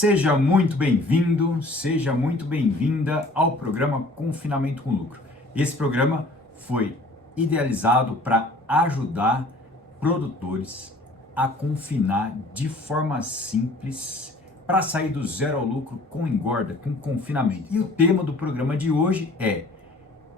Seja muito bem-vindo, seja muito bem-vinda ao programa Confinamento com Lucro. Esse programa foi idealizado para ajudar produtores a confinar de forma simples para sair do zero ao lucro com engorda, com confinamento. E o tema do programa de hoje é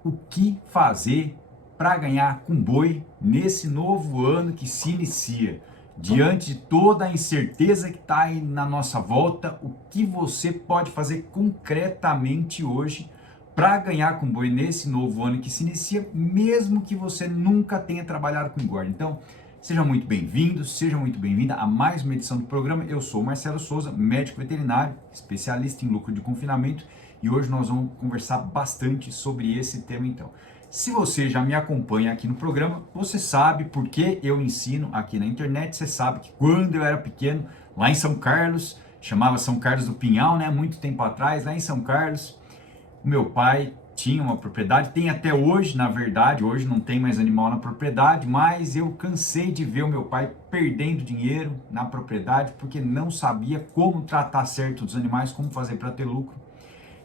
o que fazer para ganhar com boi nesse novo ano que se inicia. Diante de toda a incerteza que está aí na nossa volta, o que você pode fazer concretamente hoje para ganhar com boi nesse novo ano que se inicia, mesmo que você nunca tenha trabalhado com engorda. Então, seja muito bem-vindo, seja muito bem-vinda a mais uma edição do programa. Eu sou Marcelo Souza, médico veterinário, especialista em lucro de confinamento, e hoje nós vamos conversar bastante sobre esse tema então. Se você já me acompanha aqui no programa, você sabe porque eu ensino aqui na internet. Você sabe que quando eu era pequeno, lá em São Carlos, chamava São Carlos do Pinhal, né? Muito tempo atrás, lá em São Carlos, o meu pai tinha uma propriedade, tem até hoje, na verdade, hoje não tem mais animal na propriedade, mas eu cansei de ver o meu pai perdendo dinheiro na propriedade porque não sabia como tratar certo os animais, como fazer para ter lucro.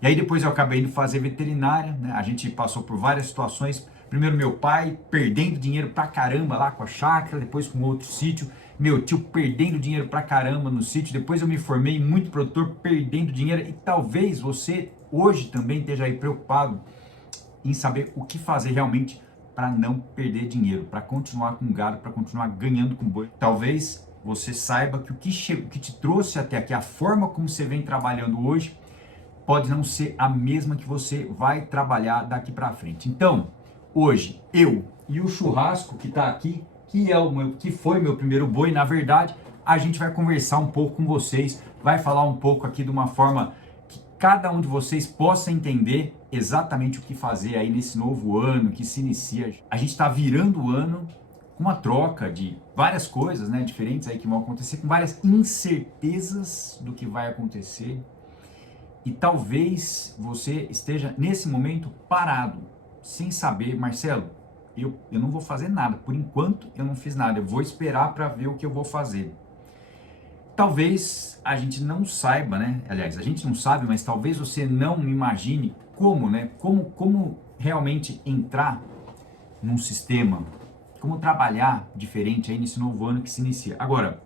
E aí depois eu acabei indo fazer veterinária, né? A gente passou por várias situações. Primeiro meu pai perdendo dinheiro pra caramba lá com a chácara, depois com outro sítio. Meu tio perdendo dinheiro pra caramba no sítio. Depois eu me formei muito produtor perdendo dinheiro. E talvez você hoje também esteja aí preocupado em saber o que fazer realmente para não perder dinheiro, para continuar com gado, para continuar ganhando com boi. Talvez você saiba que o que te trouxe até aqui, a forma como você vem trabalhando hoje, pode não ser a mesma que você vai trabalhar daqui para frente. Então, hoje, eu e o Churrasco que está aqui, que foi meu primeiro boi, na verdade, a gente vai conversar um pouco com vocês, vai falar um pouco aqui de uma forma que cada um de vocês possa entender exatamente o que fazer aí nesse novo ano que se inicia. A gente está virando o ano com uma troca de várias coisas, né, diferentes aí que vão acontecer, com várias incertezas do que vai acontecer. E talvez você esteja nesse momento parado, sem saber, Marcelo, eu não vou fazer nada, por enquanto eu não fiz nada, eu vou esperar para ver o que eu vou fazer. Talvez a gente não saiba, né? Aliás, a gente não sabe, mas talvez você não imagine como, né? Como realmente entrar num sistema, como trabalhar diferente aí nesse novo ano que se inicia. Agora,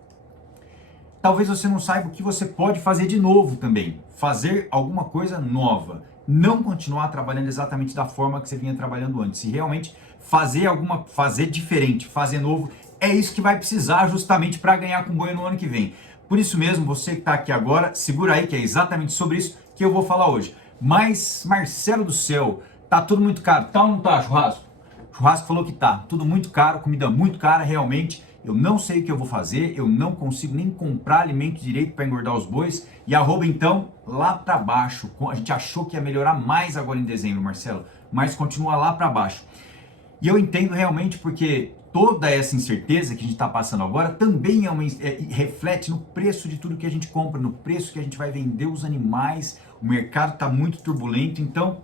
talvez você não saiba o que você pode fazer de novo também. Fazer alguma coisa nova. Não continuar trabalhando exatamente da forma que você vinha trabalhando antes. E realmente fazer diferente, fazer novo. É isso que vai precisar justamente para ganhar com boi no ano que vem. Por isso mesmo, você que está aqui agora, segura aí que é exatamente sobre isso que eu vou falar hoje. Mas, Marcelo do céu, tá tudo muito caro. Tá ou não tá, Churrasco? Churrasco falou que tá. Tudo muito caro, comida muito cara, realmente. Eu não sei o que eu vou fazer, eu não consigo nem comprar alimento direito para engordar os bois. E a arroba então lá para baixo. A gente achou que ia melhorar mais agora em dezembro, Marcelo, mas continua lá para baixo. E eu entendo realmente porque toda essa incerteza que a gente está passando agora também reflete no preço de tudo que a gente compra, no preço que a gente vai vender os animais. O mercado está muito turbulento, então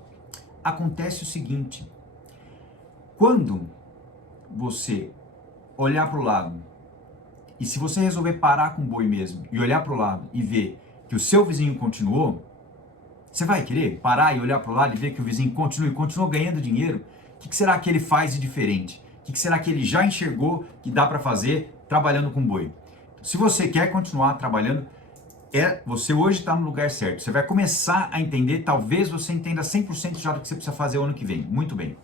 acontece o seguinte: quando você olhar para o lado, e se você resolver parar com o boi mesmo e olhar para o lado e ver que o seu vizinho continuou, você vai querer parar e olhar para o lado e ver que o vizinho continuou ganhando dinheiro? O que será que ele faz de diferente? O que será que ele já enxergou que dá para fazer trabalhando com boi? Se você quer continuar trabalhando, você hoje está no lugar certo. Você vai começar a entender, talvez você entenda 100% já do que você precisa fazer o ano que vem. Muito bem.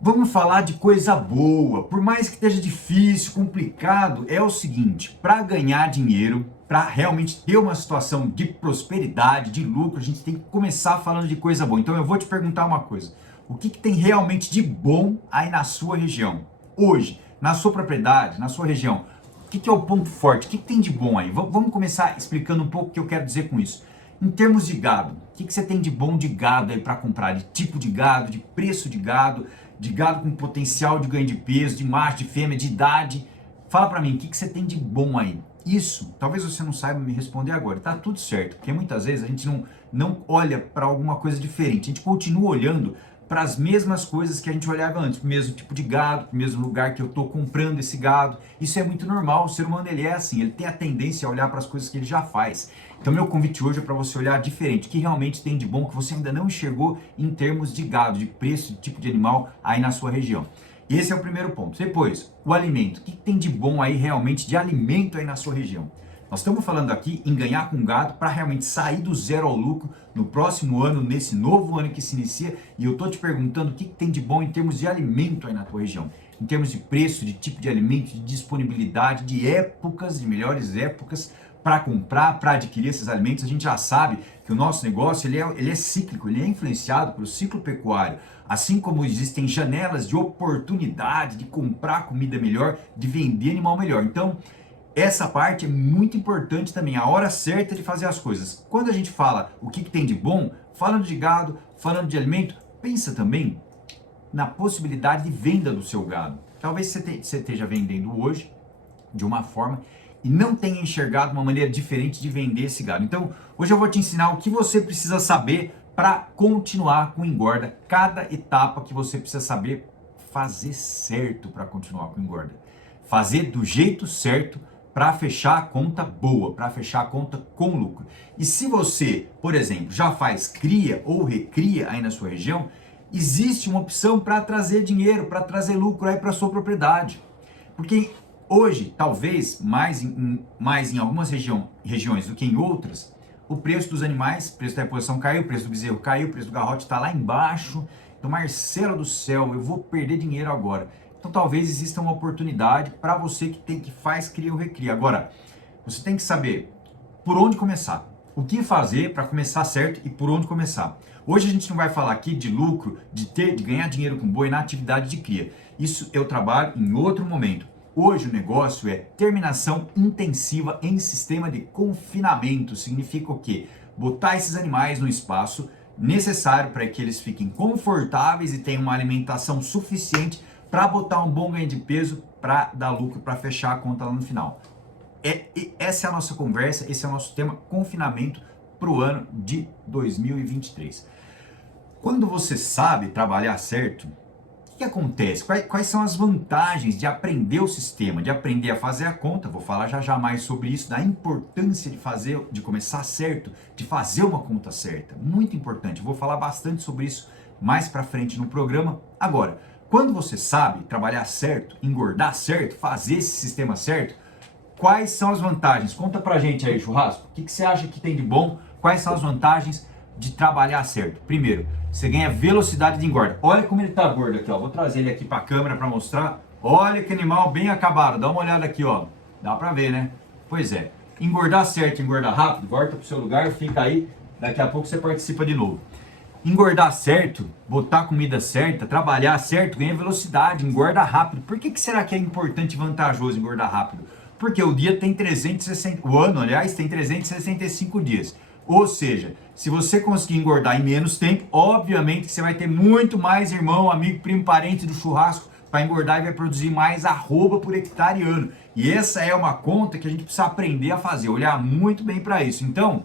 Vamos falar de coisa boa. Por mais que esteja difícil, complicado, é o seguinte: para ganhar dinheiro, para realmente ter uma situação de prosperidade, de lucro, a gente tem que começar falando de coisa boa. Então eu vou te perguntar uma coisa: o que tem realmente de bom aí na sua região? Hoje, na sua propriedade, na sua região, o que é o ponto forte? O que tem de bom aí? Vamos começar explicando um pouco o que eu quero dizer com isso. Em termos de gado, o que você tem de bom de gado aí para comprar? De tipo de gado, de preço de gado com potencial de ganho de peso, de macho, de fêmea, de idade. Fala para mim, o que você tem de bom aí? Isso, talvez você não saiba me responder agora. Tá tudo certo, porque muitas vezes a gente não olha para alguma coisa diferente. A gente continua olhando para as mesmas coisas que a gente olhava antes, para o mesmo tipo de gado, para o mesmo lugar que eu estou comprando esse gado. Isso é muito normal, o ser humano ele é assim, ele tem a tendência a olhar para as coisas que ele já faz. Então meu convite hoje é para você olhar diferente, o que realmente tem de bom que você ainda não enxergou em termos de gado, de preço, de tipo de animal aí na sua região. Esse é o primeiro ponto. Depois, o alimento. O que tem de bom aí realmente de alimento aí na sua região? Nós estamos falando aqui em ganhar com gado para realmente sair do zero ao lucro no próximo ano, nesse novo ano que se inicia. E eu estou te perguntando o que tem de bom em termos de alimento aí na tua região. Em termos de preço, de tipo de alimento, de disponibilidade, de épocas, de melhores épocas para comprar, para adquirir esses alimentos. A gente já sabe que o nosso negócio ele é cíclico, ele é influenciado pelo ciclo pecuário. Assim como existem janelas de oportunidade de comprar comida melhor, de vender animal melhor. Então, essa parte é muito importante também, a hora certa de fazer as coisas. Quando a gente fala o que tem de bom, falando de gado, falando de alimento, pensa também na possibilidade de venda do seu gado. Talvez você esteja vendendo hoje de uma forma e não tenha enxergado uma maneira diferente de vender esse gado. Então, hoje eu vou te ensinar o que você precisa saber para continuar com engorda, cada etapa que você precisa saber fazer certo para continuar com engorda. Fazer do jeito certo para fechar a conta boa, para fechar a conta com lucro. E se você, por exemplo, já faz cria ou recria aí na sua região, existe uma opção para trazer dinheiro, para trazer lucro aí para sua propriedade. Porque hoje, talvez mais em algumas regiões do que em outras, o preço dos animais, o preço da reposição caiu, o preço do bezerro caiu, o preço do garrote está lá embaixo. Então, Marcelo do céu, eu vou perder dinheiro agora. Então talvez exista uma oportunidade para você que faz cria ou recria. Agora, você tem que saber por onde começar, o que fazer para começar certo e por onde começar. Hoje a gente não vai falar aqui de lucro, de ganhar dinheiro com boi na atividade de cria. Isso eu trabalho em outro momento. Hoje o negócio é terminação intensiva em sistema de confinamento. Significa o quê? Botar esses animais no espaço necessário para que eles fiquem confortáveis e tenham uma alimentação suficiente para botar um bom ganho de peso, para dar lucro, para fechar a conta lá no final. Essa é a nossa conversa, esse é o nosso tema, confinamento para o ano de 2023. Quando você sabe trabalhar certo, o que acontece? Quais são as vantagens de aprender o sistema, de aprender a fazer a conta? Vou falar já mais sobre isso, da importância de começar certo, de fazer uma conta certa. Muito importante, vou falar bastante sobre isso mais para frente no programa. Agora, quando você sabe trabalhar certo, engordar certo, fazer esse sistema certo, quais são as vantagens? Conta pra gente aí, Churrasco. O que você acha que tem de bom? Quais são as vantagens de trabalhar certo? Primeiro, você ganha velocidade de engorda. Olha como ele tá gordo aqui, ó. Vou trazer ele aqui pra câmera para mostrar. Olha que animal bem acabado. Dá uma olhada aqui, ó. Dá pra ver, né? Pois é. Engordar certo, engordar rápido, volta pro seu lugar, fica aí. Daqui a pouco você participa de novo. Engordar certo, botar comida certa, trabalhar certo, ganha velocidade, engorda rápido. Por que será que é importante e vantajoso engordar rápido? Porque o dia tem 360, o ano, aliás, tem 365 dias. Ou seja, se você conseguir engordar em menos tempo, obviamente que você vai ter muito mais irmão, amigo, primo, parente do churrasco para engordar e vai produzir mais arroba por hectare ano. E essa é uma conta que a gente precisa aprender a fazer, olhar muito bem para isso. Então,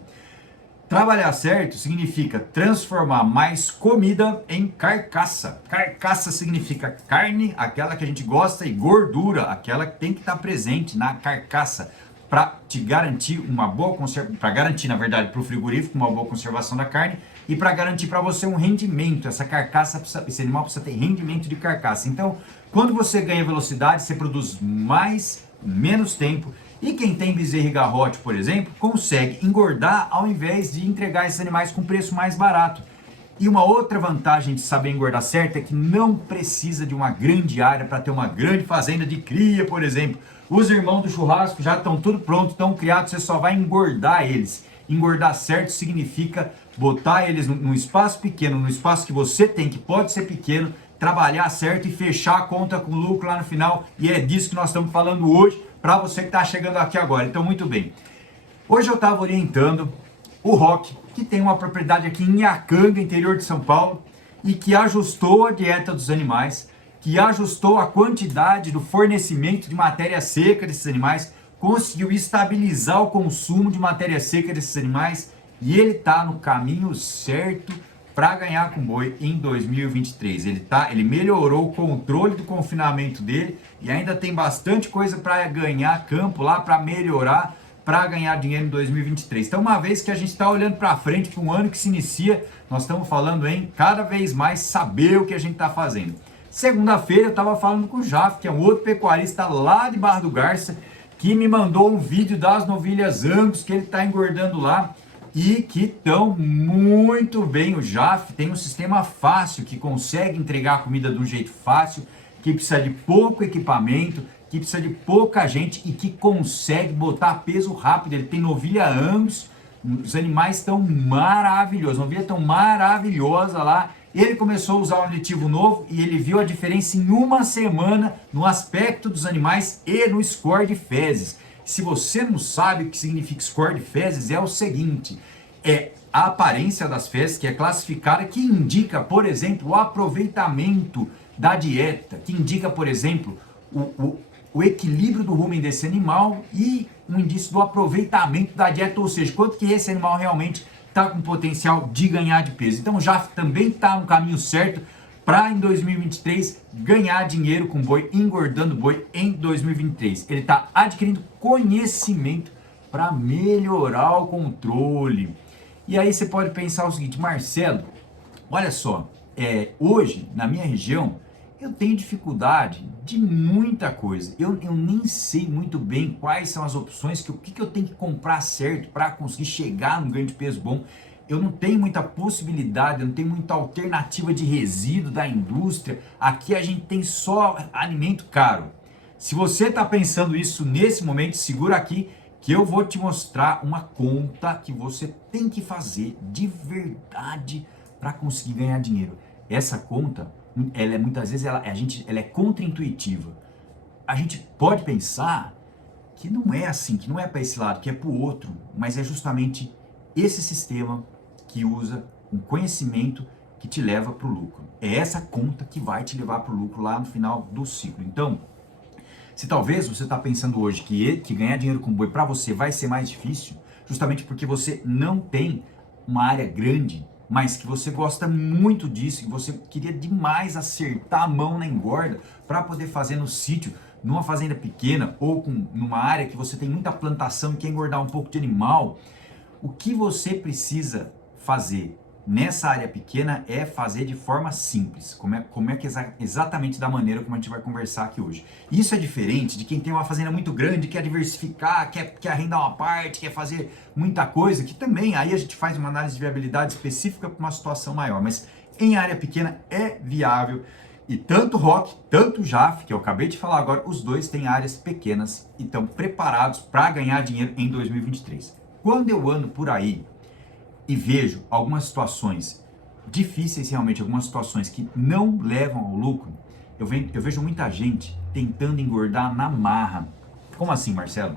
trabalhar certo significa transformar mais comida em carcaça. Carcaça significa carne, aquela que a gente gosta, e gordura, aquela que tem que estar presente na carcaça para te garantir uma boa conservação, para garantir, na verdade, para o frigorífico uma boa conservação da carne e para garantir para você um rendimento. Essa carcaça, esse animal precisa ter rendimento de carcaça. Então, quando você ganha velocidade, você produz mais, menos tempo. E quem tem bezerro e garrote, por exemplo, consegue engordar ao invés de entregar esses animais com preço mais barato. E uma outra vantagem de saber engordar certo é que não precisa de uma grande área para ter uma grande fazenda de cria, por exemplo. Os irmãos do churrasco já estão tudo pronto, estão criados, você só vai engordar eles. Engordar certo significa botar eles num espaço pequeno, no espaço que você tem, que pode ser pequeno, trabalhar certo e fechar a conta com lucro lá no final. E é disso que nós estamos falando hoje, para você que está chegando aqui agora. Então, muito bem. Hoje eu estava orientando o Roque, que tem uma propriedade aqui em Iacanga, interior de São Paulo, e que ajustou a dieta dos animais, que ajustou a quantidade do fornecimento de matéria seca desses animais, conseguiu estabilizar o consumo de matéria seca desses animais, e ele está no caminho certo para ganhar com boi em 2023. Ele melhorou o controle do confinamento dele e ainda tem bastante coisa para ganhar campo lá, para melhorar, para ganhar dinheiro em 2023. Então, uma vez que a gente está olhando para frente, para um ano que se inicia, nós estamos falando em cada vez mais saber o que a gente está fazendo. Segunda-feira eu estava falando com o Jaf, que é um outro pecuarista lá de Barra do Garça, que me mandou um vídeo das novilhas Angus, que ele está engordando lá e que estão muito bem. O Jaf tem um sistema fácil, que consegue entregar a comida de um jeito fácil, que precisa de pouco equipamento, que precisa de pouca gente e que consegue botar peso rápido. Ele tem novilha Angus, os animais estão maravilhosos, a novilha estão maravilhosa lá. Ele começou a usar um aditivo novo e ele viu a diferença em uma semana no aspecto dos animais e no score de fezes. Se você não sabe o que significa score de fezes, é o seguinte: é a aparência das fezes, que é classificada, que indica, por exemplo, o aproveitamento da dieta, que indica, por exemplo, o equilíbrio do rumen desse animal e um indício do aproveitamento da dieta, ou seja, quanto que esse animal realmente está com potencial de ganhar de peso. Então já também está no caminho certo para em 2023 ganhar dinheiro com boi, engordando boi em 2023. Ele está adquirindo conhecimento para melhorar o controle. E aí você pode pensar o seguinte: Marcelo, olha só, hoje na minha região eu tenho dificuldade de muita coisa. Eu nem sei muito bem quais são as opções, o que eu tenho que comprar certo para conseguir chegar num ganho de peso bom. Eu não tenho muita possibilidade, eu não tenho muita alternativa de resíduo da indústria. Aqui a gente tem só alimento caro. Se você está pensando isso nesse momento, segura aqui que eu vou te mostrar uma conta que você tem que fazer de verdade para conseguir ganhar dinheiro. Essa conta, ela muitas vezes ela é contraintuitiva. A gente pode pensar que não é assim, que não é para esse lado, que é para o outro, mas é justamente esse sistema que usa um conhecimento que te leva para o lucro. É essa conta que vai te levar para o lucro lá no final do ciclo. Então, se talvez você está pensando hoje que ganhar dinheiro com boi para você vai ser mais difícil, justamente porque você não tem uma área grande, mas que você gosta muito disso, que você queria demais acertar a mão na engorda para poder fazer no sítio, numa fazenda pequena ou numa área que você tem muita plantação e quer engordar um pouco de animal, o que você precisa fazer nessa área pequena é fazer de forma simples, exatamente da maneira como a gente vai conversar aqui hoje. Isso é diferente de quem tem uma fazenda muito grande, quer diversificar, quer arrendar uma parte, quer fazer muita coisa, que também aí a gente faz uma análise de viabilidade específica para uma situação maior, mas em área pequena é viável. E tanto o Rock, tanto o Jaf, que eu acabei de falar agora, os dois têm áreas pequenas e estão preparados para ganhar dinheiro em 2023. Quando eu ando por aí e vejo algumas situações difíceis realmente, algumas situações que não levam ao lucro, eu vejo muita gente tentando engordar na marra. Como assim, Marcelo?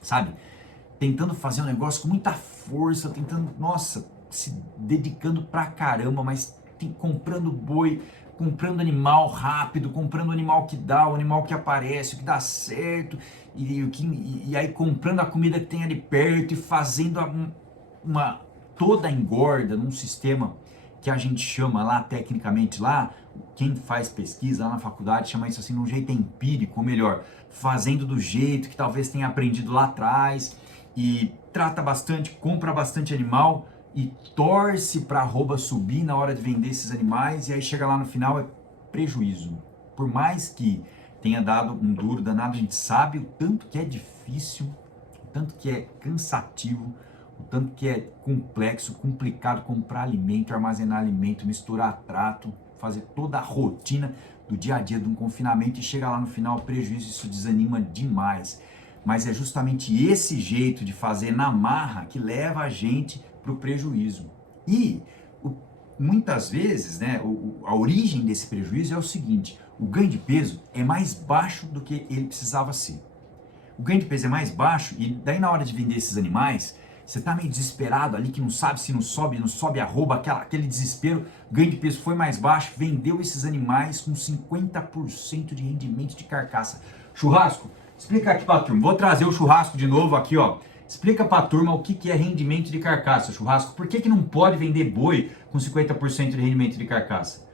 Sabe? Tentando fazer um negócio com muita força, tentando, nossa, se dedicando pra caramba, mas comprando boi, comprando animal rápido, comprando animal que dá, o animal que aparece, o que dá certo, e aí comprando a comida que tem ali perto e fazendo toda a engorda num sistema que a gente chama lá, tecnicamente lá, quem faz pesquisa lá na faculdade chama isso assim, de um jeito empírico, ou melhor, fazendo do jeito que talvez tenha aprendido lá atrás, e trata bastante, compra bastante animal e torce para a arroba subir na hora de vender esses animais, e aí chega lá no final é prejuízo. Por mais que tenha dado um duro danado, a gente sabe o tanto que é difícil, o tanto que é cansativo, o tanto que é complexo, complicado comprar alimento, armazenar alimento, misturar trato, fazer toda a rotina do dia a dia de um confinamento, e chega lá no final prejuízo, isso desanima demais. Mas é justamente esse jeito de fazer na marra que leva a gente para o prejuízo. E muitas vezes, né, a origem desse prejuízo é o seguinte: o ganho de peso é mais baixo do que ele precisava ser. O ganho de peso é mais baixo, e daí na hora de vender esses animais, você está meio desesperado ali, que não sabe se não sobe arroba, aquele desespero, ganho de peso foi mais baixo, vendeu esses animais com 50% de rendimento de carcaça. Churrasco, explica aqui para a turma, vou trazer o churrasco de novo aqui, ó. Explica para a turma o que é rendimento de carcaça, churrasco. Por que não pode vender boi com 50% de rendimento de carcaça?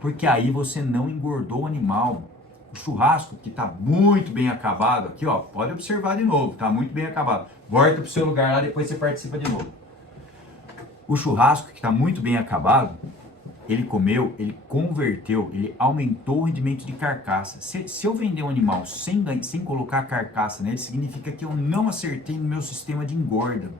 Porque aí você não engordou o animal. O churrasco que está muito bem acabado, aqui ó, pode observar de novo, está muito bem acabado. Volta para o seu lugar lá, depois você participa de novo. O churrasco que está muito bem acabado, ele comeu, ele converteu, ele aumentou o rendimento de carcaça. Se eu vender um animal sem colocar carcaça nele, significa que eu não acertei no meu sistema de engorda.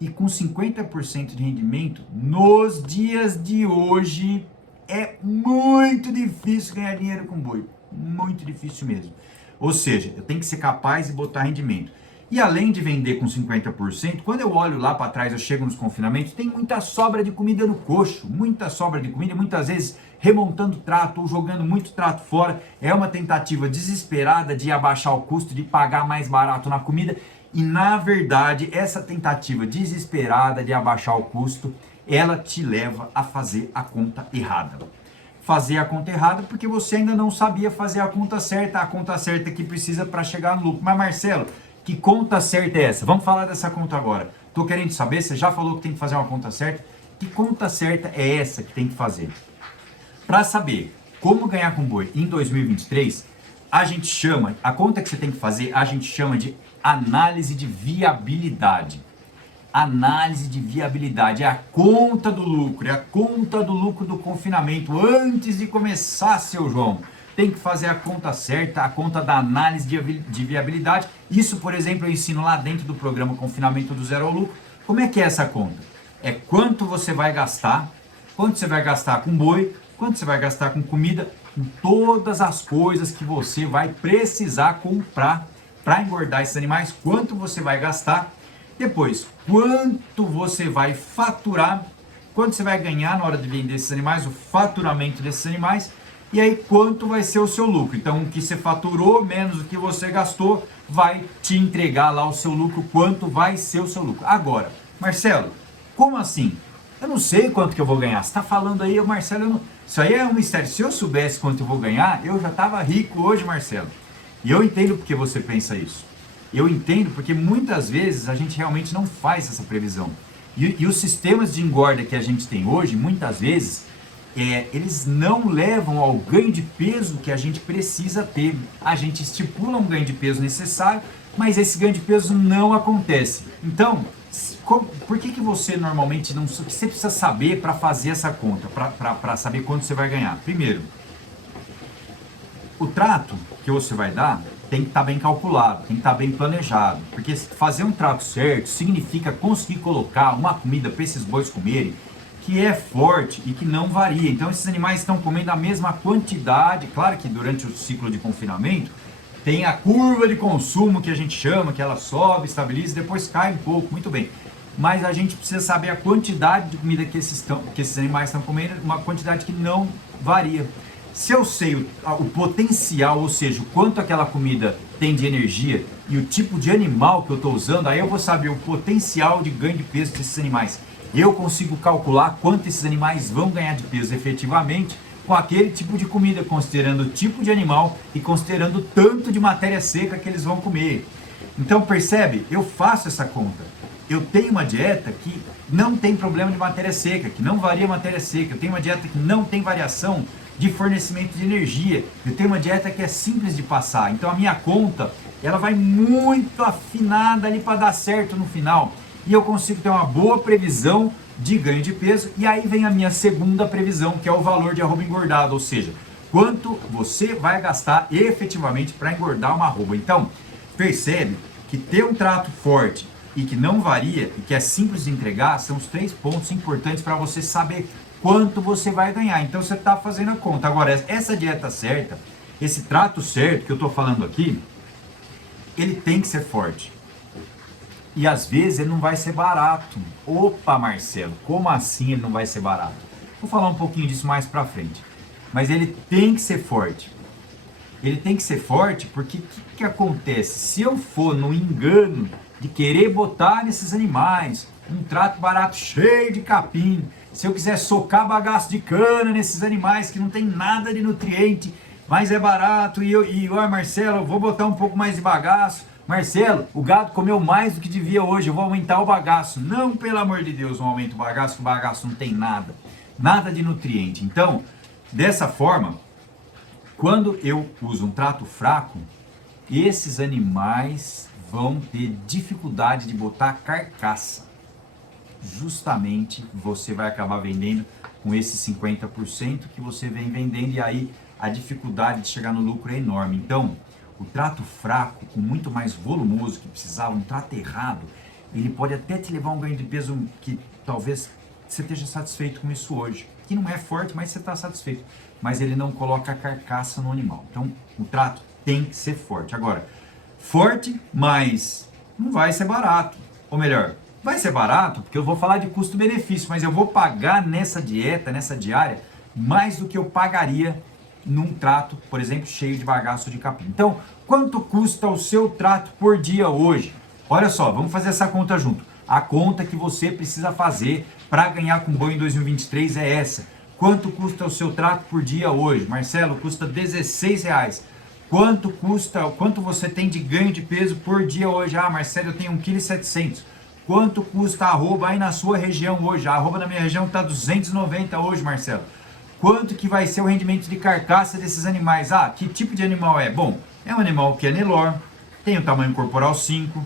E com 50% de rendimento, nos dias de hoje, é muito difícil ganhar dinheiro com boi. Muito difícil mesmo. Ou seja, eu tenho que ser capaz de botar rendimento. E além de vender com 50%, quando eu olho lá para trás, eu chego nos confinamentos, tem muita sobra de comida no coxo, muita sobra de comida, muitas vezes remontando trato ou jogando muito trato fora. É uma tentativa desesperada de abaixar o custo, de pagar mais barato na comida. E na verdade, essa tentativa desesperada de abaixar o custo, ela te leva a fazer a conta errada. Fazer a conta errada porque você ainda não sabia fazer a conta certa que precisa para chegar no lucro. Mas Marcelo, que conta certa é essa? Vamos falar dessa conta agora. Tô querendo saber, você já falou que tem que fazer uma conta certa. Que conta certa é essa que tem que fazer? Para saber como ganhar com boi em 2023, a conta que você tem que fazer, a gente chama de análise de viabilidade. Análise de viabilidade é a conta do lucro, é a conta do lucro do confinamento. Antes de começar, seu João, tem que fazer a conta certa, a conta da análise de viabilidade. Isso, por exemplo, eu ensino lá dentro do programa Confinamento do Zero ao Lucro. Como é que é essa conta? É quanto você vai gastar, quanto você vai gastar com boi, quanto você vai gastar com comida, com todas as coisas que você vai precisar comprar para engordar esses animais, quanto você vai gastar. Depois, quanto você vai faturar, quanto você vai ganhar na hora de vender esses animais, o faturamento desses animais. E aí, quanto vai ser o seu lucro? Então, o que você faturou menos o que você gastou vai te entregar lá o seu lucro, quanto vai ser o seu lucro. Agora, Marcelo, como assim? Eu não sei quanto que eu vou ganhar. Você está falando aí, Marcelo, isso aí é um mistério. Se eu soubesse quanto eu vou ganhar, eu já estava rico hoje, Marcelo. E eu entendo porque você pensa isso. Eu entendo porque muitas vezes a gente realmente não faz essa previsão. E os sistemas de engorda que a gente tem hoje, muitas vezes, eles não levam ao ganho de peso que a gente precisa ter. A gente estipula um ganho de peso necessário, mas esse ganho de peso não acontece. Então, por que você normalmente não... O que você precisa saber para fazer essa conta, para saber quanto você vai ganhar? Primeiro, o trato que você vai dar tem que estar bem calculado, tem que estar bem planejado. Porque fazer um trato certo significa conseguir colocar uma comida para esses bois comerem que é forte e que não varia. Então esses animais estão comendo a mesma quantidade. Claro que durante o ciclo de confinamento tem a curva de consumo que a gente chama, que ela sobe, estabiliza e depois cai um pouco, muito bem. Mas a gente precisa saber a quantidade de comida que esses animais estão comendo, uma quantidade que não varia. Se eu sei o potencial, ou seja, o quanto aquela comida tem de energia e o tipo de animal que eu estou usando, aí eu vou saber o potencial de ganho de peso desses animais. Eu consigo calcular quanto esses animais vão ganhar de peso efetivamente com aquele tipo de comida, considerando o tipo de animal e considerando o tanto de matéria seca que eles vão comer. Então percebe, eu faço essa conta. Eu tenho uma dieta que não tem problema de matéria seca, que não varia matéria seca. Eu tenho uma dieta que não tem variação de fornecimento de energia. Eu tenho uma dieta que é simples de passar. Então a minha conta, ela vai muito afinada ali para dar certo no final. E eu consigo ter uma boa previsão de ganho de peso. E aí vem a minha segunda previsão, que é o valor de arroba engordado, ou seja, quanto você vai gastar efetivamente para engordar uma arroba. Então, percebe que ter um trato forte e que não varia e que é simples de entregar são os 3 pontos importantes para você saber quanto você vai ganhar. Então você está fazendo a conta. Agora, essa dieta certa, esse trato certo que eu estou falando aqui, ele tem que ser forte. E às vezes ele não vai ser barato. Opa, Marcelo, como assim ele não vai ser barato? Vou falar um pouquinho disso mais pra frente. Mas ele tem que ser forte. Ele tem que ser forte porque o que acontece? Se eu for no engano de querer botar nesses animais um trato barato cheio de capim, se eu quiser socar bagaço de cana nesses animais que não tem nada de nutriente, mas é barato, Marcelo, eu vou botar um pouco mais de bagaço, Marcelo, o gado comeu mais do que devia hoje, eu vou aumentar o bagaço. Não, pelo amor de Deus, não aumenta o bagaço não tem nada, nada de nutriente. Então, dessa forma, quando eu uso um trato fraco, esses animais vão ter dificuldade de botar carcaça. Justamente você vai acabar vendendo com esses 50% que você vem vendendo, e aí a dificuldade de chegar no lucro é enorme. Então, o trato fraco, com muito mais volumoso, que precisava, um trato errado, ele pode até te levar a um ganho de peso que talvez você esteja satisfeito com isso hoje. Que não é forte, mas você está satisfeito. Mas ele não coloca a carcaça no animal. Então, o trato tem que ser forte. Agora, forte, mas não vai ser barato. Ou melhor, vai ser barato, porque eu vou falar de custo-benefício, mas eu vou pagar nessa dieta, nessa diária, mais do que eu pagaria num trato, por exemplo, cheio de bagaço de capim. Então, quanto custa o seu trato por dia hoje? Olha só, vamos fazer essa conta junto. A conta que você precisa fazer para ganhar com boi em 2023 é essa. Quanto custa o seu trato por dia hoje? Marcelo, custa R$16. Quanto você tem de ganho de peso por dia hoje? Ah, Marcelo, eu tenho 1,7 kg. Quanto custa a arroba aí na sua região hoje? A arroba na minha região está 290 hoje, Marcelo. Quanto que vai ser o rendimento de carcaça desses animais? Ah, que tipo de animal é? Bom, é um animal que é Nelore, tem o tamanho corporal 5,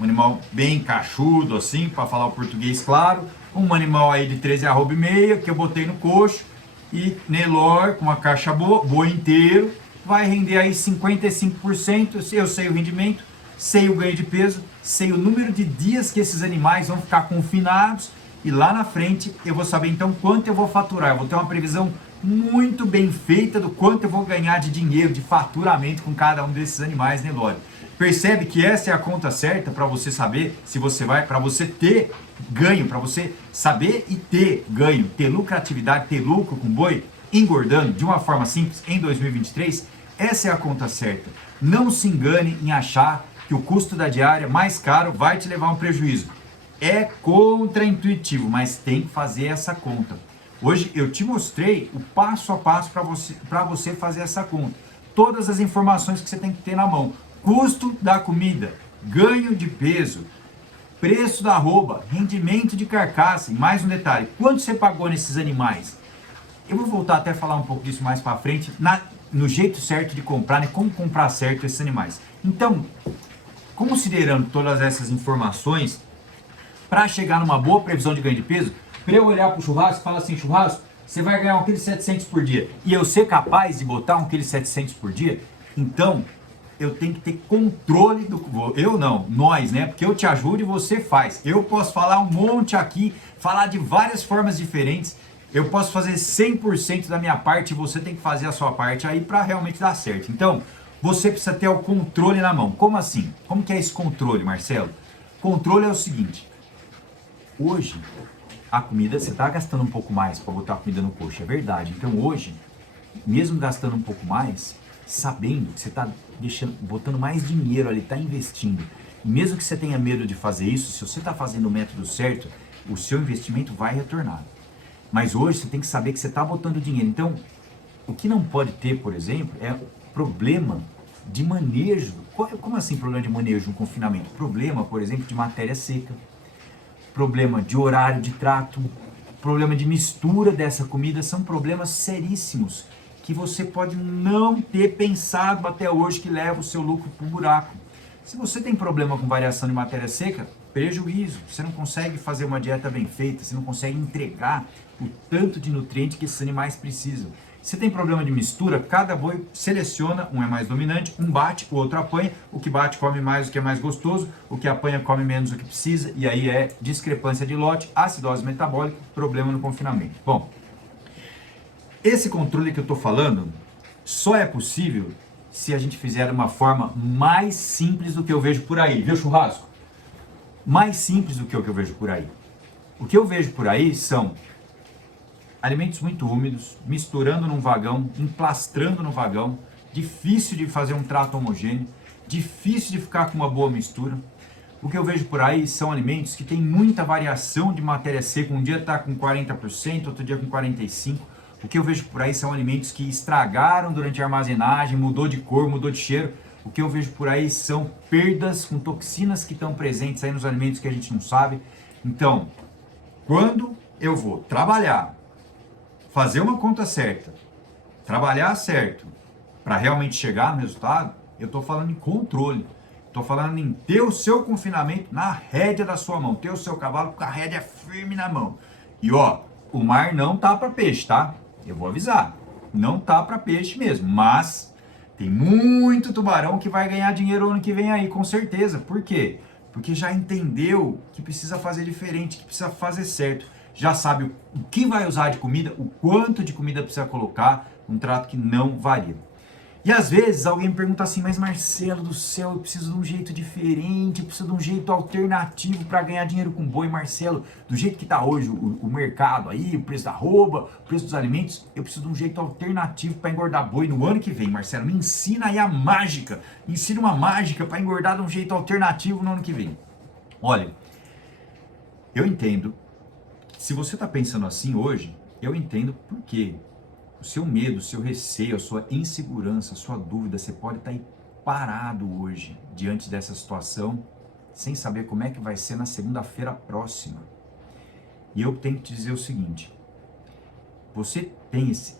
um animal bem cachudo assim, para falar o português claro, um animal aí de 13,5 que eu botei no coxo, e Nelore com uma caixa boa, boi inteiro, vai render aí 55%, eu sei o rendimento, sei o ganho de peso, sei o número de dias que esses animais vão ficar confinados, e lá na frente eu vou saber então quanto eu vou faturar. Eu vou ter uma previsão muito bem feita do quanto eu vou ganhar de dinheiro, de faturamento com cada um desses animais, né, Lore? Percebe que essa é a conta certa para você saber se você vai, para você ter ganho, para você saber e ter ganho, ter lucratividade, ter lucro com boi, engordando de uma forma simples em 2023. Essa é a conta certa. Não se engane em achar que o custo da diária mais caro vai te levar a um prejuízo. É contraintuitivo, mas tem que fazer essa conta. Hoje eu te mostrei o passo a passo para você fazer essa conta. Todas as informações que você tem que ter na mão. Custo da comida, ganho de peso, preço da arroba, rendimento de carcaça. E mais um detalhe, quanto você pagou nesses animais? Eu vou voltar até a falar um pouco disso mais para frente, no jeito certo de comprar, né? Como comprar certo esses animais. Então, considerando todas essas informações, para chegar numa boa previsão de ganho de peso, para eu olhar para o churrasco e falar assim, churrasco, você vai ganhar 1,7 kg por dia, e eu ser capaz de botar 1,7 kg por dia, então eu tenho que ter controle nós, né? Porque eu te ajudo e você faz. Eu posso falar um monte aqui, falar de várias formas diferentes, eu posso fazer 100% da minha parte e você tem que fazer a sua parte aí para realmente dar certo. Então, você precisa ter o controle na mão. Como assim? Como que é esse controle, Marcelo? Controle é o seguinte: hoje, a comida, você está gastando um pouco mais para botar a comida no coxo, é verdade. Então hoje, mesmo gastando um pouco mais, sabendo que você está botando mais dinheiro ali, está investindo, e mesmo que você tenha medo de fazer isso, se você está fazendo o método certo, o seu investimento vai retornar. Mas hoje você tem que saber que você está botando dinheiro. Então, o que não pode ter, por exemplo, é problema de manejo. Como assim problema de manejo no confinamento? Problema, por exemplo, de matéria seca. Problema de horário de trato, problema de mistura dessa comida, são problemas seríssimos que você pode não ter pensado até hoje, que leva o seu lucro para o buraco. Se você tem problema com variação de matéria seca, prejuízo, você não consegue fazer uma dieta bem feita, você não consegue entregar o tanto de nutriente que esses animais precisam. Se tem problema de mistura, cada boi seleciona, um é mais dominante, um bate, o outro apanha, o que bate come mais o que é mais gostoso, o que apanha come menos o que precisa, e aí é discrepância de lote, acidose metabólica, problema no confinamento. Bom, esse controle que eu estou falando só é possível se a gente fizer de uma forma mais simples do que eu vejo por aí, viu, churrasco? Mais simples do que o que eu vejo por aí. O que eu vejo por aí são alimentos muito úmidos, misturando num vagão, emplastrando no vagão, difícil de fazer um trato homogêneo, difícil de ficar com uma boa mistura. O que eu vejo por aí são alimentos que têm muita variação de matéria seca, um dia está com 40%, outro dia com 45%. O que eu vejo por aí são alimentos que estragaram durante a armazenagem, mudou de cor, mudou de cheiro. O que eu vejo por aí são perdas com toxinas que estão presentes aí nos alimentos que a gente não sabe. Então, quando eu vou trabalhar, fazer uma conta certa, trabalhar certo, para realmente chegar no resultado, eu estou falando em controle. Estou falando em ter o seu confinamento na rédea da sua mão, ter o seu cavalo com a rédea firme na mão. E ó, o mar não tá para peixe, tá? Eu vou avisar, não tá para peixe mesmo, mas tem muito tubarão que vai ganhar dinheiro ano que vem aí, com certeza. Por quê? Porque já entendeu que precisa fazer diferente, que precisa fazer certo. Já sabe o que vai usar de comida, o quanto de comida precisa colocar, um trato que não varia. E às vezes alguém me pergunta assim, mas Marcelo do céu, eu preciso de um jeito diferente, eu preciso de um jeito alternativo para ganhar dinheiro com boi, Marcelo. Do jeito que está hoje o mercado aí, o preço da arroba, o preço dos alimentos, eu preciso de um jeito alternativo para engordar boi no ano que vem, Marcelo. Me ensina aí a mágica, me ensina uma mágica para engordar de um jeito alternativo no ano que vem. Olha, eu entendo, se você está pensando assim hoje, eu entendo por quê. O seu medo, o seu receio, a sua insegurança, a sua dúvida, você pode estar aí parado hoje diante dessa situação, sem saber como é que vai ser na segunda-feira próxima. E eu tenho que te dizer o seguinte, você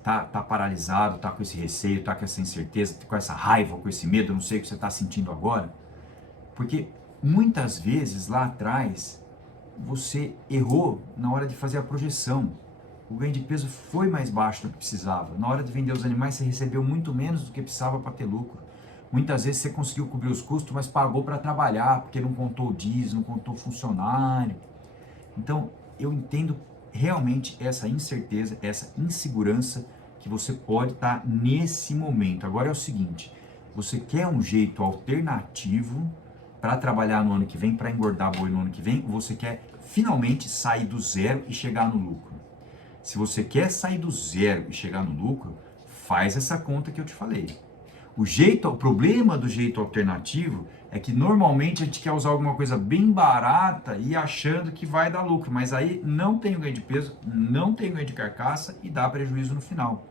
tá paralisado, tá com esse receio, tá com essa incerteza, com essa raiva, com esse medo, eu não sei o que você está sentindo agora, porque muitas vezes lá atrás você errou na hora de fazer a projeção. O ganho de peso foi mais baixo do que precisava. Na hora de vender os animais, você recebeu muito menos do que precisava para ter lucro. Muitas vezes você conseguiu cobrir os custos, mas pagou para trabalhar, porque não contou o diesel, não contou o funcionário. Então, eu entendo realmente essa incerteza, essa insegurança que você pode estar nesse momento. Agora é o seguinte, você quer um jeito alternativo para trabalhar no ano que vem, para engordar boi no ano que vem, ou você quer finalmente sair do zero e chegar no lucro? Se você quer sair do zero e chegar no lucro, faz essa conta que eu te falei. O problema do jeito alternativo é que normalmente a gente quer usar alguma coisa bem barata e achando que vai dar lucro, mas aí não tem o ganho de peso, não tem o ganho de carcaça e dá prejuízo no final.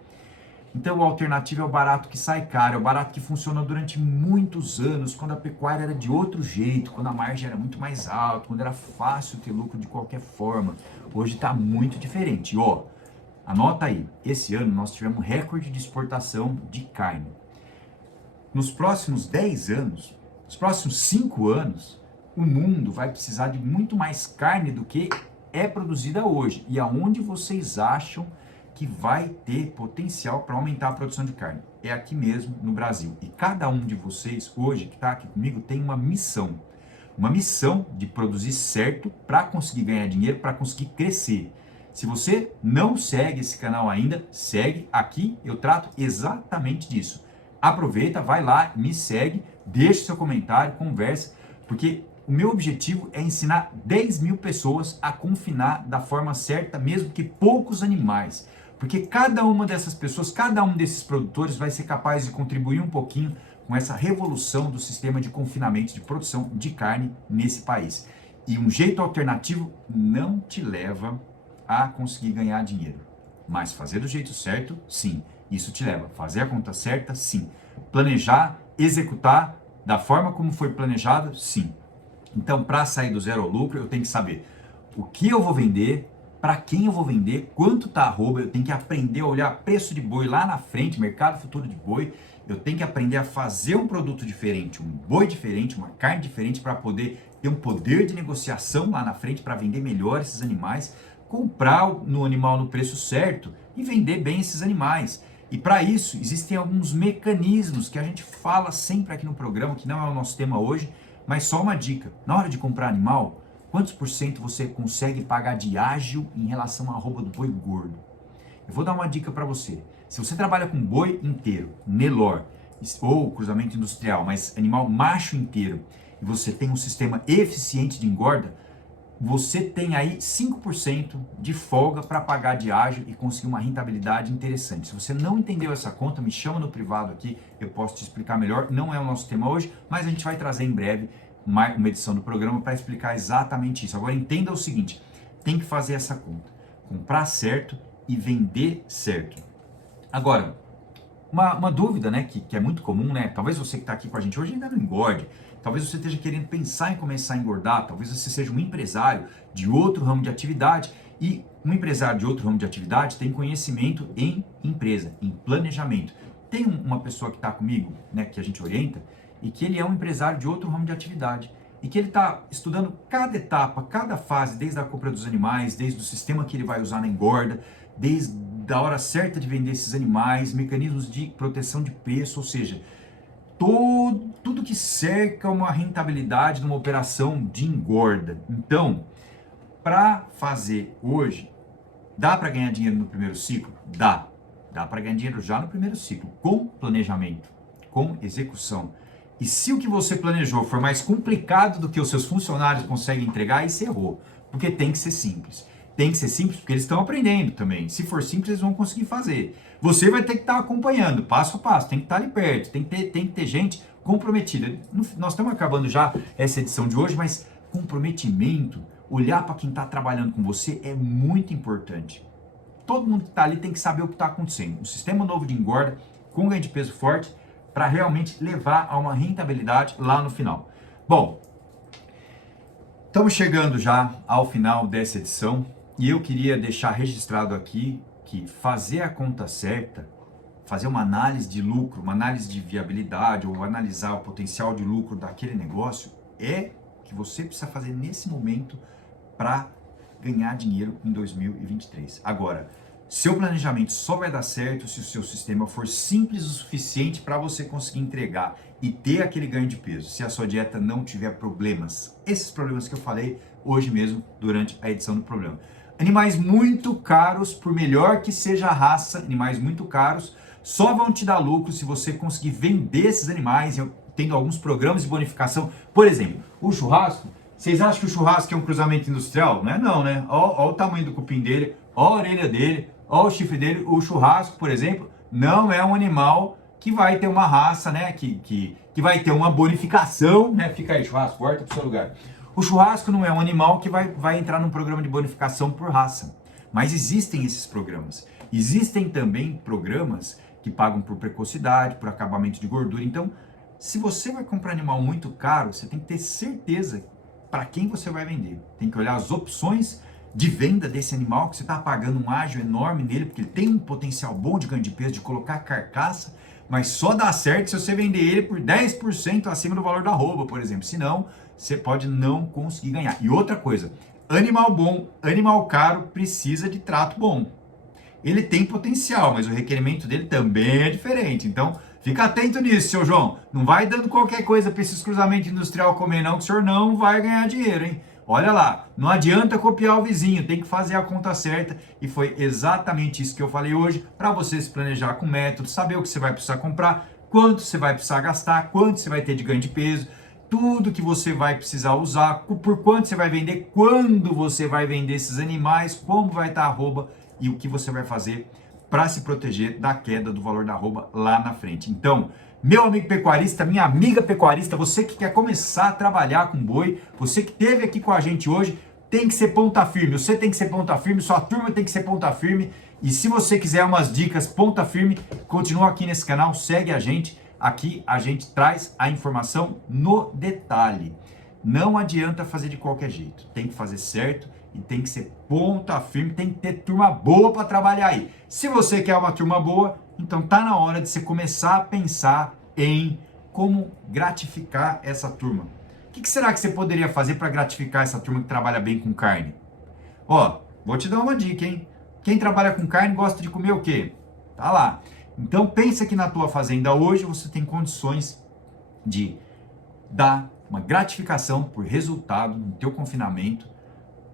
Então o alternativo é o barato que sai caro, é o barato que funciona durante muitos anos, quando a pecuária era de outro jeito, quando a margem era muito mais alta, quando era fácil ter lucro de qualquer forma. Hoje está muito diferente. Ó, anota aí, esse ano nós tivemos um recorde de exportação de carne. Nos próximos 10 anos, nos próximos 5 anos, o mundo vai precisar de muito mais carne do que é produzida hoje. E aonde vocês acham que vai ter potencial para aumentar a produção de carne? É aqui mesmo no Brasil. E cada um de vocês hoje que está aqui comigo tem uma missão de produzir certo para conseguir ganhar dinheiro, para conseguir crescer. Se você não segue esse canal ainda, segue aqui, eu trato exatamente disso. Aproveita, vai lá, me segue, deixa seu comentário, conversa, porque o meu objetivo é ensinar 10 mil pessoas a confinar da forma certa, mesmo que poucos animais. Porque cada uma dessas pessoas, cada um desses produtores vai ser capaz de contribuir um pouquinho com essa revolução do sistema de confinamento de produção de carne nesse país. E um jeito alternativo não te leva a conseguir ganhar dinheiro. Mas fazer do jeito certo, sim. Isso te leva a fazer a conta certa, sim. Planejar, executar da forma como foi planejado, sim. Então, para sair do zero ao lucro, eu tenho que saber o que eu vou vender, para quem eu vou vender, quanto está a arroba, eu tenho que aprender a olhar preço de boi lá na frente, mercado futuro de boi, eu tenho que aprender a fazer um produto diferente, um boi diferente, uma carne diferente para poder ter um poder de negociação lá na frente para vender melhor esses animais, comprar no animal no preço certo e vender bem esses animais. E para isso, existem alguns mecanismos que a gente fala sempre aqui no programa, que não é o nosso tema hoje, mas só uma dica. Na hora de comprar animal, quantos por cento você consegue pagar de ágio em relação à arroba do boi gordo? Eu vou dar uma dica para você. Se você trabalha com boi inteiro, Nelor, ou cruzamento industrial, mas animal macho inteiro, e você tem um sistema eficiente de engorda, você tem aí 5% de folga para pagar de ágio e conseguir uma rentabilidade interessante. Se você não entendeu essa conta, me chama no privado aqui, eu posso te explicar melhor. Não é o nosso tema hoje, mas a gente vai trazer em breve uma edição do programa para explicar exatamente isso. Agora entenda o seguinte, tem que fazer essa conta, comprar certo e vender certo. Agora, uma dúvida, né, que é muito comum, né? Talvez você que está aqui com a gente hoje ainda não engorde. Talvez você esteja querendo pensar em começar a engordar. Talvez você seja um empresário de outro ramo de atividade. E um empresário de outro ramo de atividade tem conhecimento em empresa, em planejamento. Tem uma pessoa que está comigo, né, que a gente orienta, e que ele é um empresário de outro ramo de atividade. E que ele está estudando cada etapa, cada fase, desde a compra dos animais, desde o sistema que ele vai usar na engorda, desde a hora certa de vender esses animais, mecanismos de proteção de preço, ou seja, tudo que cerca uma rentabilidade de uma operação de engorda. Então, para fazer hoje, dá para ganhar dinheiro no primeiro ciclo? Dá. Dá para ganhar dinheiro já no primeiro ciclo, com planejamento, com execução. E se o que você planejou for mais complicado do que os seus funcionários conseguem entregar, aí você errou. Porque tem que ser simples. Tem que ser simples porque eles estão aprendendo também. Se for simples, eles vão conseguir fazer. Você vai ter que estar acompanhando, passo a passo. Tem que estar ali perto. Tem que ter gente comprometida. Nós estamos acabando já essa edição de hoje, mas comprometimento, olhar para quem está trabalhando com você é muito importante. Todo mundo que está ali tem que saber o que está acontecendo. Um sistema novo de engorda, com ganho de peso forte, para realmente levar a uma rentabilidade lá no final. Bom, estamos chegando já ao final dessa edição e eu queria deixar registrado aqui que fazer a conta certa, fazer uma análise de lucro, uma análise de viabilidade ou analisar o potencial de lucro daquele negócio é o que você precisa fazer nesse momento para ganhar dinheiro em 2023. Agora, seu planejamento só vai dar certo se o seu sistema for simples o suficiente para você conseguir entregar e ter aquele ganho de peso, se a sua dieta não tiver problemas. Esses problemas que eu falei hoje mesmo durante a edição do programa. Animais muito caros, por melhor que seja a raça, animais muito caros, só vão te dar lucro se você conseguir vender esses animais, tendo alguns programas de bonificação. Por exemplo, o churrasco. Vocês acham que o churrasco é um cruzamento industrial? Não é não, né? Olha o tamanho do cupim dele, olha a orelha dele, olha o chifre dele. O churrasco, por exemplo, não é um animal que vai ter uma raça, né? Que vai ter uma bonificação, né? Fica aí, churrasco, volta pro seu lugar. O churrasco não é um animal que vai entrar num programa de bonificação por raça. Mas existem esses programas. Existem também programas que pagam por precocidade, por acabamento de gordura. Então, se você vai comprar animal muito caro, você tem que ter certeza para quem você vai vender. Tem que olhar as opções de venda desse animal, que você está pagando um ágio enorme nele, porque ele tem um potencial bom de ganho de peso, de colocar carcaça, mas só dá certo se você vender ele por 10% acima do valor da arroba, por exemplo. Senão, você pode não conseguir ganhar. E outra coisa, animal bom, animal caro, precisa de trato bom. Ele tem potencial, mas o requerimento dele também é diferente. Então, fica atento nisso, seu João. Não vai dando qualquer coisa para esses cruzamentos industrial comer não, que o senhor não vai ganhar dinheiro, hein? Olha lá, não adianta copiar o vizinho, tem que fazer a conta certa. E foi exatamente isso que eu falei hoje, para você se planejar com método, saber o que você vai precisar comprar, quanto você vai precisar gastar, quanto você vai ter de ganho de peso, tudo que você vai precisar usar, por quanto você vai vender, quando você vai vender esses animais, como vai estar a arroba e o que você vai fazer para se proteger da queda do valor da arroba lá na frente. Então, meu amigo pecuarista, minha amiga pecuarista, você que quer começar a trabalhar com boi, você que esteve aqui com a gente hoje, tem que ser ponta firme. Você tem que ser ponta firme, sua turma tem que ser ponta firme. E se você quiser umas dicas ponta firme, continua aqui nesse canal, segue a gente. Aqui a gente traz a informação no detalhe. Não adianta fazer de qualquer jeito. Tem que fazer certo e tem que ser ponta firme, tem que ter turma boa para trabalhar aí. Se você quer uma turma boa, então tá na hora de você começar a pensar em como gratificar essa turma. O que será que você poderia fazer para gratificar essa turma que trabalha bem com carne? Ó, vou te dar uma dica, hein? Quem trabalha com carne gosta de comer o quê? Tá lá. Então pensa que na tua fazenda hoje você tem condições de dar uma gratificação por resultado no teu confinamento,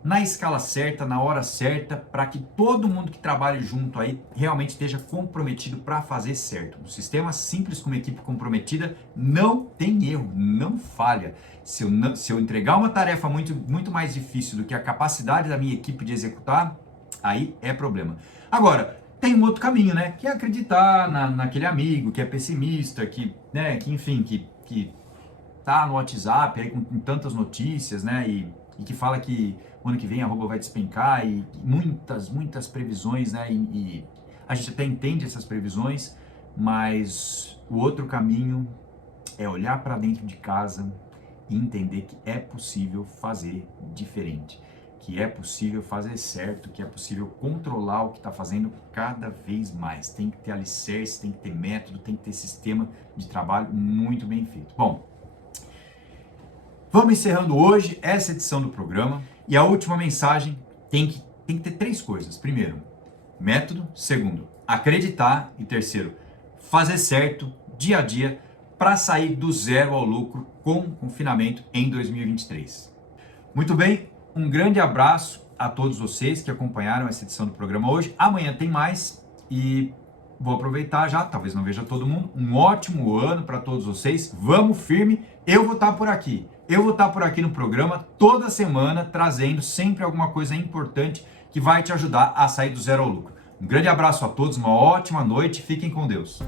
na escala certa, na hora certa, para que todo mundo que trabalhe junto aí realmente esteja comprometido para fazer certo. Um sistema simples com uma equipe comprometida não tem erro, não falha. Se eu entregar uma tarefa muito mais difícil do que a capacidade da minha equipe de executar, aí é problema. Agora, tem um outro caminho, né? Que é acreditar naquele amigo que é pessimista, que tá no WhatsApp aí com tantas notícias, né? E que fala que o ano que vem a arroba vai despencar e muitas previsões, né? E a gente até entende essas previsões, mas o outro caminho é olhar para dentro de casa e entender que é possível fazer diferente, que é possível fazer certo, que é possível controlar o que está fazendo cada vez mais. Tem que ter alicerce, tem que ter método, tem que ter sistema de trabalho muito bem feito. Bom, vamos encerrando hoje essa edição do programa e a última mensagem tem que ter 3 coisas. Primeiro, método. Segundo, acreditar. E terceiro, fazer certo dia a dia para sair do zero ao lucro com confinamento em 2023. Muito bem, um grande abraço a todos vocês que acompanharam essa edição do programa hoje. Amanhã tem mais e vou aproveitar já, talvez não veja todo mundo. Um ótimo ano para todos vocês. Vamos firme, eu vou estar por aqui. Eu vou estar por aqui no programa toda semana, trazendo sempre alguma coisa importante que vai te ajudar a sair do zero ao lucro. Um grande abraço a todos, uma ótima noite, fiquem com Deus.